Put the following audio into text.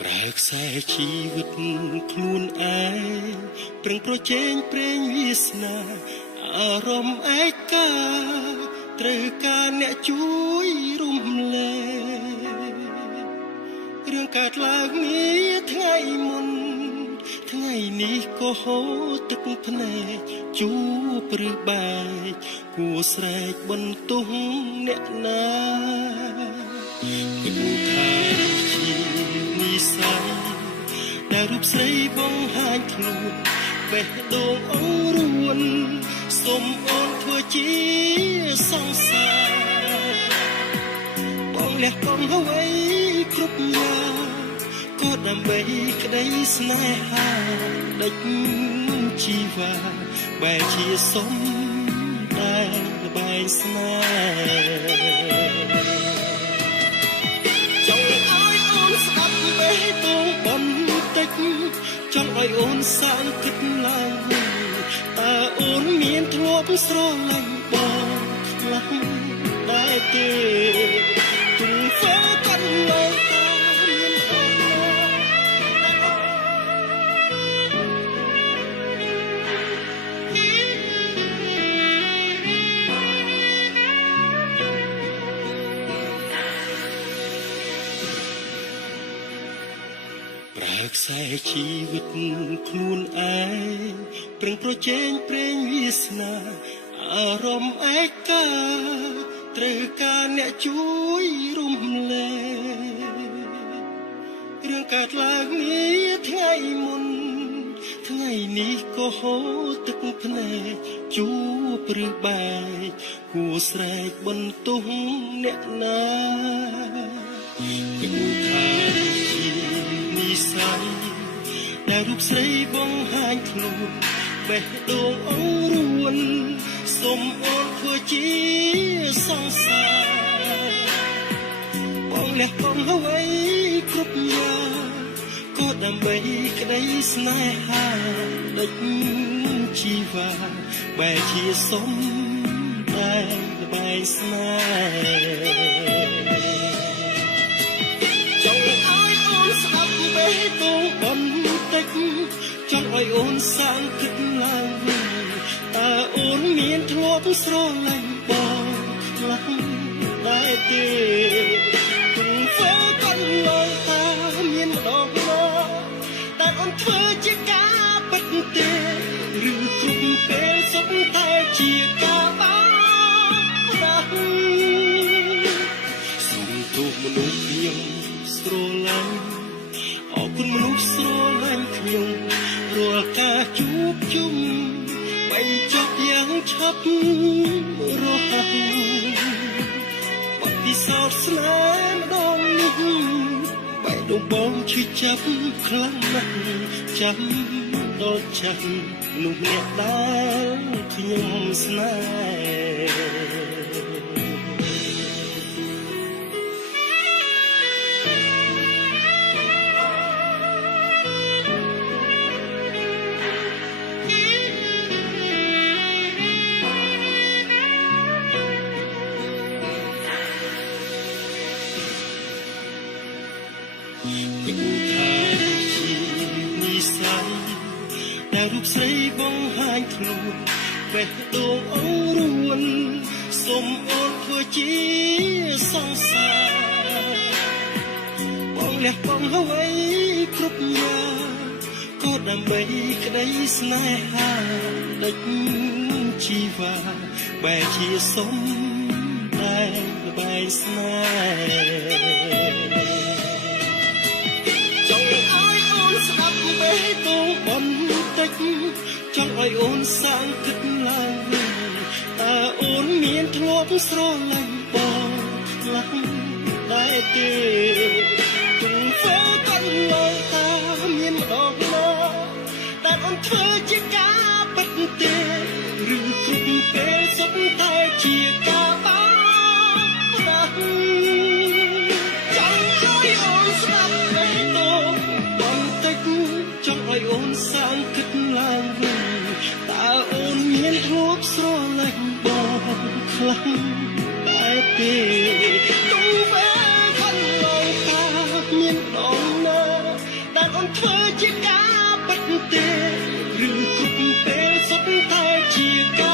ប្រើខ្សែជីវិតខ្លួនឯងប្រឹងប្រជែងព្រេងវាសនាអារម្មណ៍ឯកាត្រូវការអ្នកជួយរំលែករឿងកើតឡើងនេះថ្ងៃមុនថ្ងៃនេះក៏ហូរទឹកភ្នែកជួបឬបែកគួស្រែកបន្ទោសអ្នកណាគិតថាជានិស្ស័យដែលរូបស្រីបង្ហាញខ្លួនបេះដូងអង្រួនសូមអូនធ្វើជាសង្សារបងលះបង់អ្វីគ្រប់យ៉ាងក៏ដើម្បីក្តីស្នេហាដេចជីវ៉ាបែរជាសុំដែលល្បែងស្នេហ៍ចង់ឲ្យអូនស្ដាប់បេះដូងបន្តិចចង់ឲ្យអូនសាងគិតឡើងវិញតើអូនមានធ្លាប់ស្រឡាញ់បងខ្លះដែរទេទុំធ្វើកាន់លើប្រើខ្សែជីវិតខ្លួនឯងប្រឹងប្រជែងព្រេងវាសនាអារម្មណ៍ឯកាត្រូវការអ្នកជួយរំលែករឿងកើតឡើងនេះថ្ងៃមុនថ្ងៃនេះក៏ហូរទឹកភ្នែកជួបឬបែកគួស្រែកបន្ទោសអ្នកណាគិតថាជានិស្ស័យដែលរូបស្រីបង្ហាញខ្លួនបេះដូងអង្រួនសូមអូនធ្វើជាសង្សារបងលះបង់អ្វីគ្រប់យ៉ាងក៏ដើម្បីក្តីស្នេហាដេចជីវ៉ាបែរជាសុំដែលល្បែងស្នេហ៍ចង់ឲ្យអូនស្ដាប់បេះដូងបន្តិចចង់ឲ្យអូនសាងគិតឡើងវិញតើអូនមានធ្លាប់ស្រឡាញ់បងខ្លះដែរទេទុំធ្វើកាន់លើតាមានម្ដងណាតែអូនធ្វើជាការពិតទេឬគ្រប់ពេលសុទ្ធតែជាការបាប្រាស់សុំទោសមនុស្សខ្ញុំស្រឡាញ់អរគុណមនុស្សស្រឡាញ់ខ្ញុំរាល់ការជួបជុំបញ្ចប់យ៉ាងឆាប់រហ័សបទពិសោធន៍ស្នេហ៍ម្ដងនេះបែរដងបងឈឺចាប់ខ្លាំងណាស់ចាំដល់ចាស់នោះអ្នកដែលខ្ញុំស្នេហ៍គិតថាជានិស្ស័យដែលរូបស្រីបង្ហាញខ្លួនបេះដូងអង្រួនសូមអូនធ្វើជាសង្សារបងលះបង់អ្វីគ្រប់យ៉ាងក៏ដើម្បីក្តីស្នេហាដេចជីវ៉ាបែរជាសុំដែលល្បែងស្នេហ៍ចង់ឲ្យអូនស្ដាប់បេះដូងបន្តិចចង់ឲ្យអូនសាងគិតឡើងវិញតើអូនមានធ្លាប់ស្រឡាញ់បងខ្លះដែរទេទុំធ្វើកាន់លើតាមានម្ដងណាតែអូនធ្វើជាការពិតទេឬគ្រប់ពេលសុទ្ធតែជាការបាប្រាស់ចង់ឲ្យអូនស្ដាប់បេះដូងបន្តិចចង់ឲ្យអូនសាងគិតឡើងវិញតើអូនមានធ្លាប់ស្រឡាញ់បងខ្លះដែរទេទុំធ្វើកាន់លើតាមានម្ដងណា ជាការពិតទេឬគ្រប់ពេលសុទ្ធតែជាការ